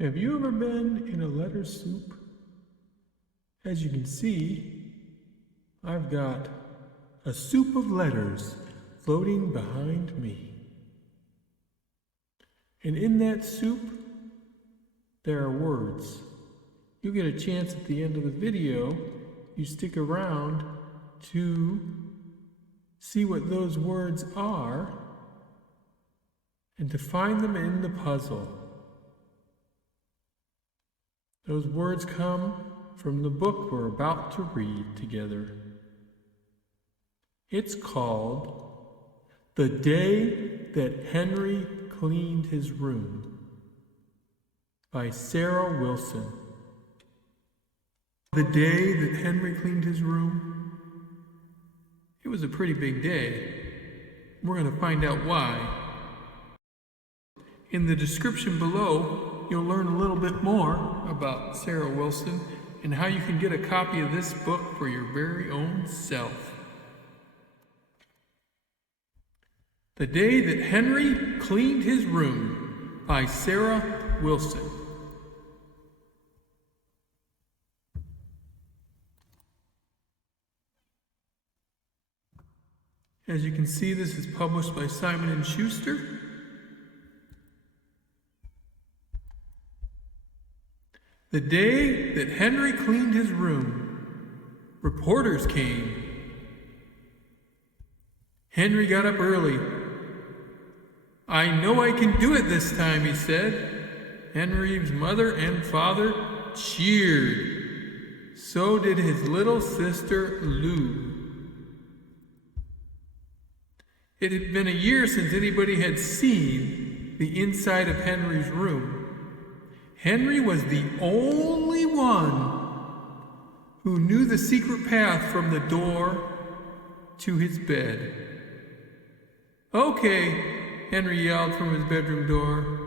Have you ever been in a letter soup? As you can see, I've got a soup of letters floating behind me. And in that soup, there are words. You'll get a chance at the end of the video, you stick around to see what those words are and to find them in the puzzle. Those words come from the book we're about to read together. It's called The Day That Henry Cleaned His Room by Sarah Wilson. The day that Henry cleaned his room, it was a pretty big day. We're going to find out why. In the description below, you'll learn a little bit more about Sarah Wilson and how you can get a copy of this book for your very own self. The Day That Henry Cleaned His Room by Sarah Wilson. As you can see, this is published by Simon & Schuster. The day that Henry cleaned his room, reporters came. Henry got up early. "I know I can do it this time," he said. Henry's mother and father cheered. So did his little sister, Lou. It had been a year since anybody had seen the inside of Henry's room. Henry was the only one who knew the secret path from the door to his bed. "Okay," Henry yelled from his bedroom door.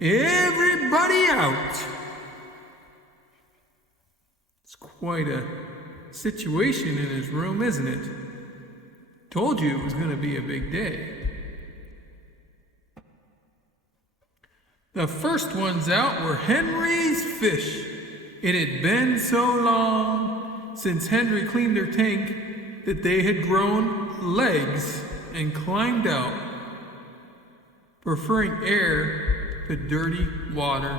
"Everybody out!" It's quite a situation in his room, isn't it? Told you it was going to be a big day. The first ones out were Henry's fish. It had been so long since Henry cleaned their tank that they had grown legs and climbed out, preferring air to dirty water.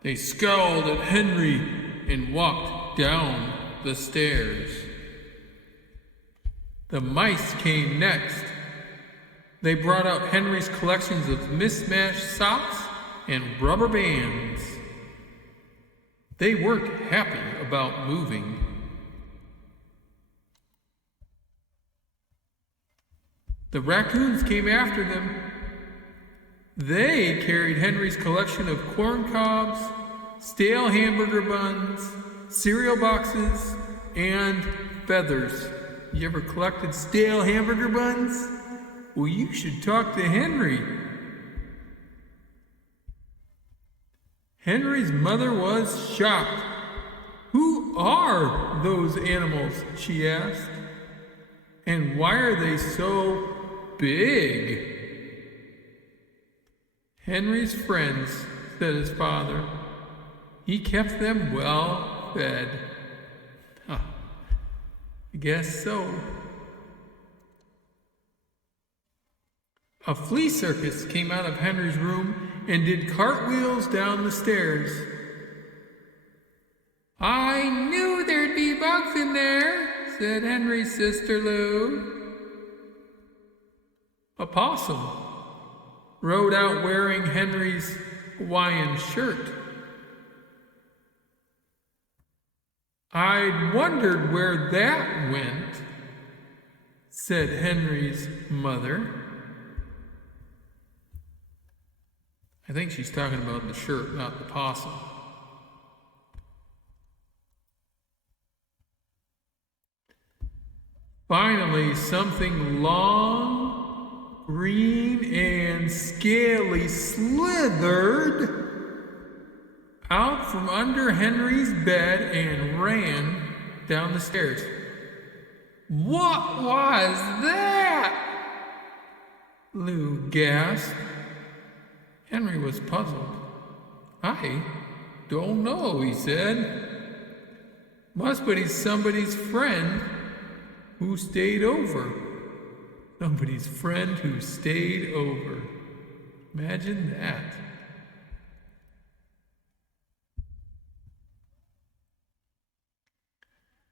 They scowled at Henry and walked down the stairs. The mice came next. They brought out Henry's collections of mismatched socks and rubber bands. They weren't happy about moving. The raccoons came after them. They carried Henry's collection of corn cobs, stale hamburger buns, cereal boxes, and feathers. You ever collected stale hamburger buns? Well, you should talk to Henry. Henry's mother was shocked. "Who are those animals?" she asked. "And why are they so big?" "Henry's friends," said his father. "He kept them well fed." Huh. I guess so. A flea circus came out of Henry's room and did cartwheels down the stairs. "I knew there'd be bugs in there," said Henry's sister Lou. A possum rode out wearing Henry's Hawaiian shirt. "I'd wondered where that went," said Henry's mother. I think she's talking about the shirt, not the possum. Finally, something long, green, and scaly slithered out from under Henry's bed and ran down the stairs. "What was that?" Lou gasped. Henry was puzzled. "I don't know," he said. "Must be somebody's friend who stayed over." Somebody's friend who stayed over. Imagine that.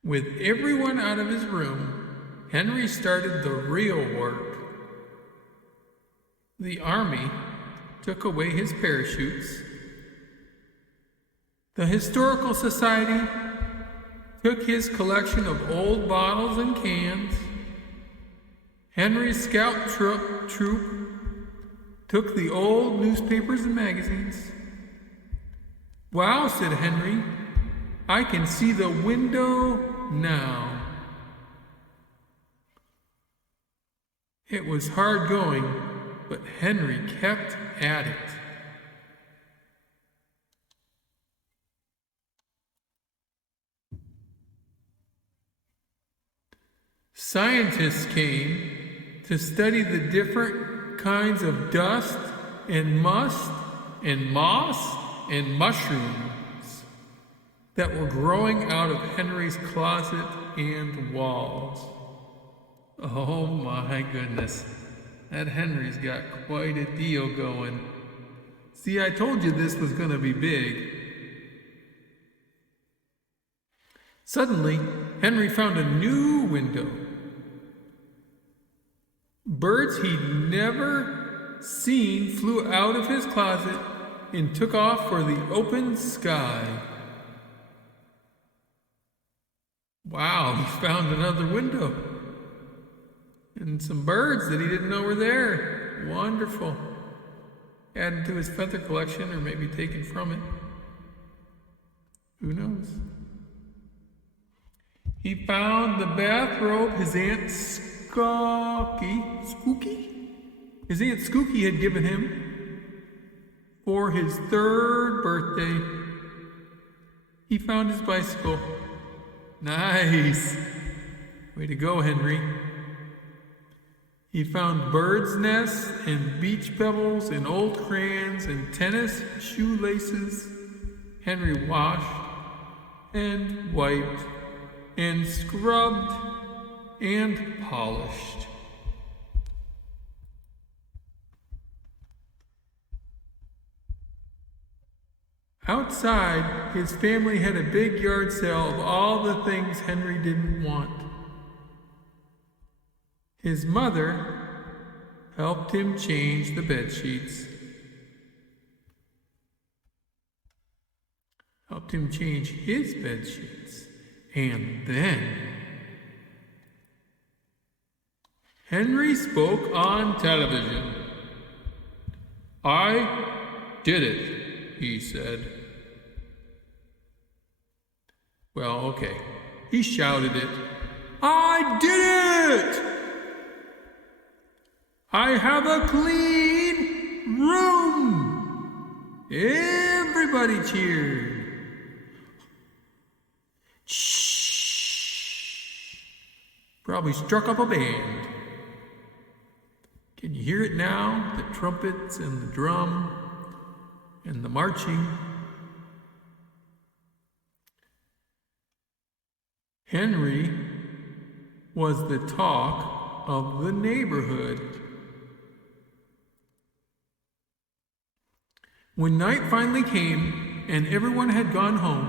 With everyone out of his room, Henry started the real work. The army took away his parachutes. The Historical Society took his collection of old bottles and cans. Henry's scout troop took the old newspapers and magazines. "Wow," said Henry, "I can see the window now." It was hard going, but Henry kept at it. Scientists came to study the different kinds of dust and must and moss and mushrooms that were growing out of Henry's closet and walls. Oh my goodness, that Henry's got quite a deal going. See, I told you this was going to be big. Suddenly, Henry found a new window. Birds he'd never seen flew out of his closet and took off for the open sky. Wow, he found another window. And some birds that he didn't know were there. Wonderful. Added to his feather collection, or maybe taken from it. Who knows? He found the bathrobe his Aunt His Aunt Skooky had given him for his 3rd birthday. He found his bicycle. Nice. Way to go, Henry. He found birds' nests and beach pebbles and old crayons and tennis shoelaces. Henry washed and wiped and scrubbed and polished. Outside, his family had a big yard sale of all the things Henry didn't want. His mother helped him change the bed sheets. Helped him change his bed sheets. And then Henry spoke on television. "I did it," he said. Well, okay. He shouted it. "I did it! I have a clean room!" Everybody cheered. Shh! Probably struck up a band. Can you hear it now? The trumpets and the drum and the marching. Henry was the talk of the neighborhood. When night finally came and everyone had gone home,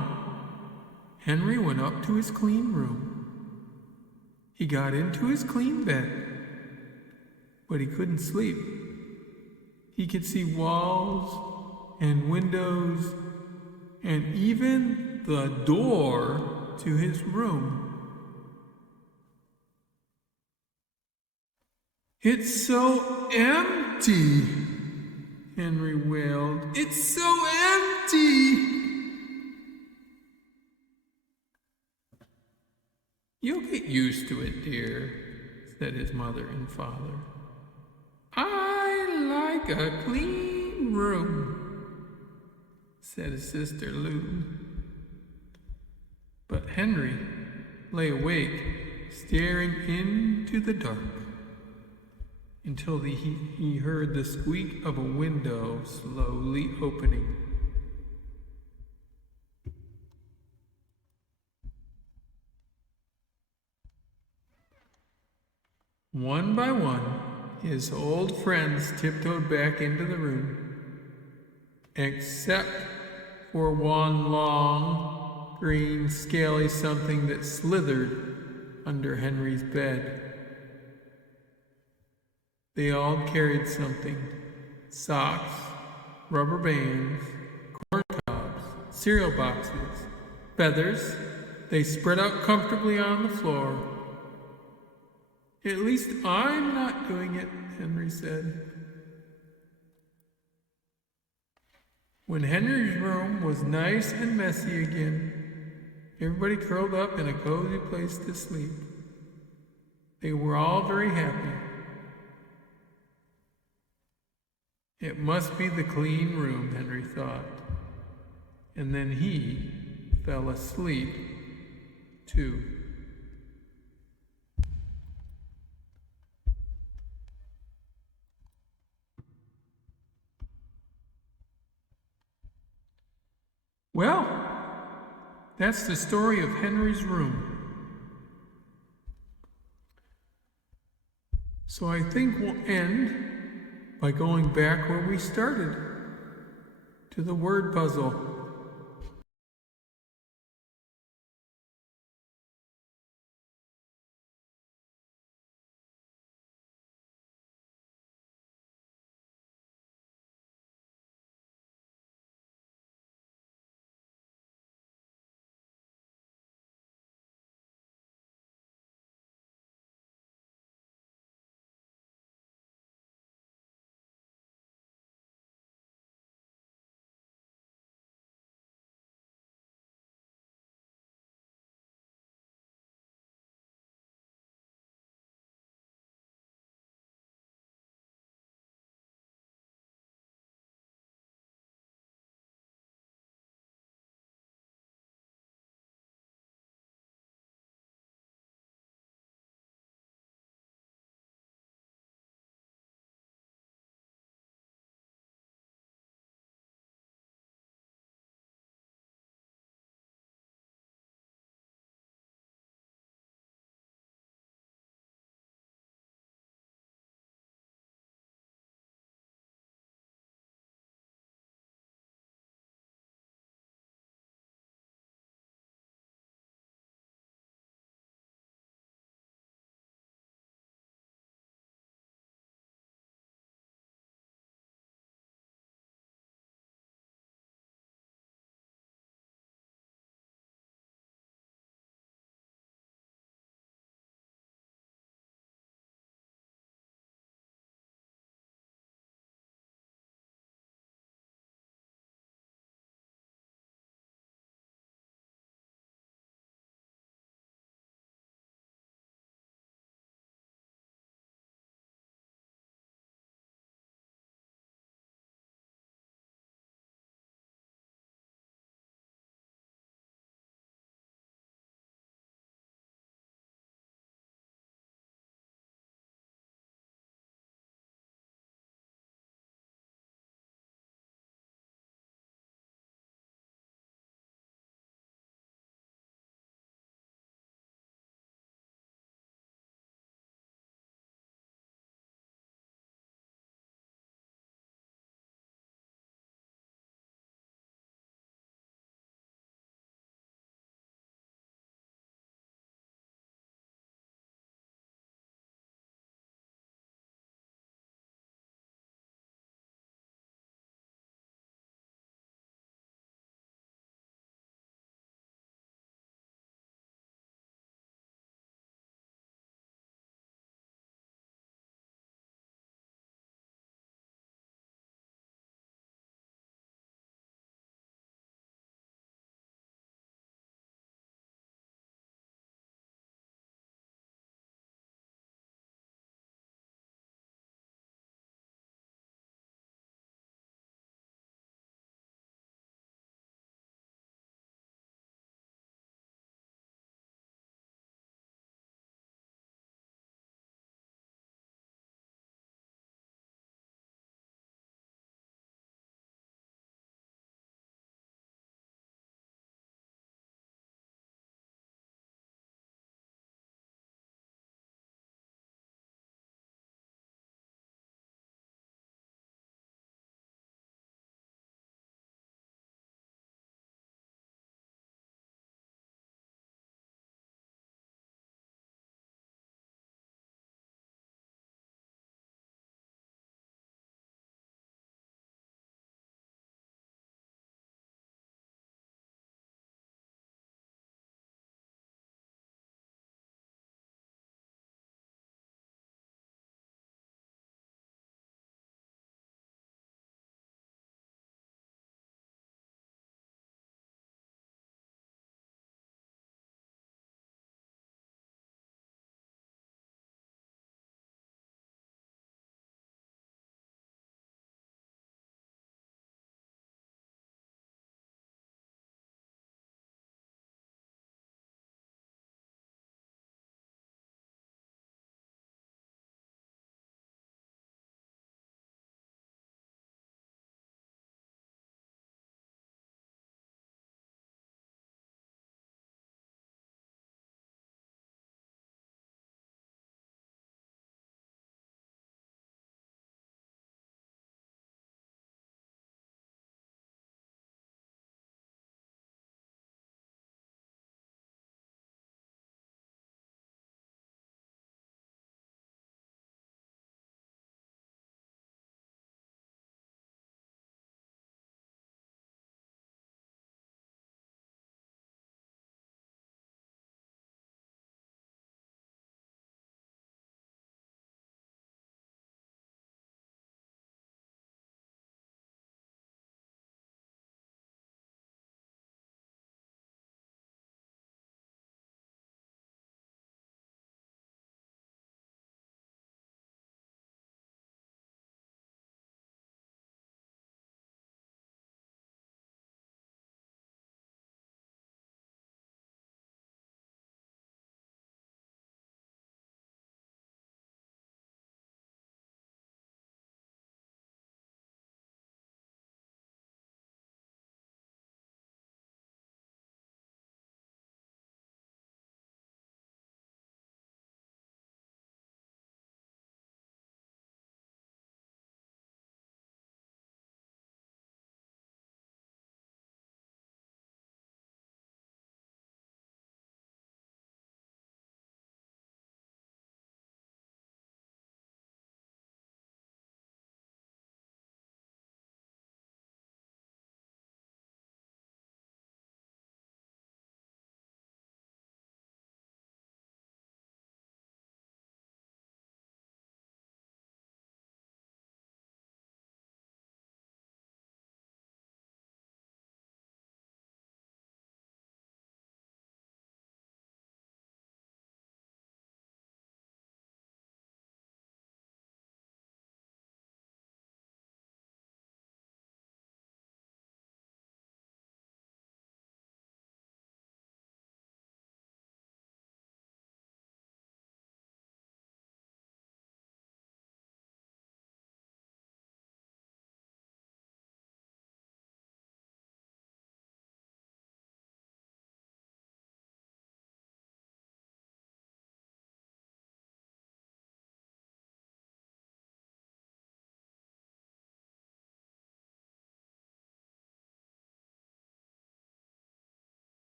Henry went up to his clean room. He got into his clean bed, but he couldn't sleep. He could see walls and windows and even the door to his room. "It's so empty," Henry wailed. "It's so empty." "You'll get used to it, dear," said his mother and father. "I like a clean room," said his sister Lou. But Henry lay awake, staring into the dark, until he heard the squeak of a window slowly opening. One by one, his old friends tiptoed back into the room, except for one long, green, scaly something that slithered under Henry's bed. They all carried something: socks, rubber bands, corn cobs, cereal boxes, feathers. They spread out comfortably on the floor. "At least I'm not doing it," Henry said. When Henry's room was nice and messy again, everybody curled up in a cozy place to sleep. They were all very happy. It must be the clean room, Henry thought. And then he fell asleep, too. Well, that's the story of Henry's room. So I think we'll end by going back where we started, to the word puzzle.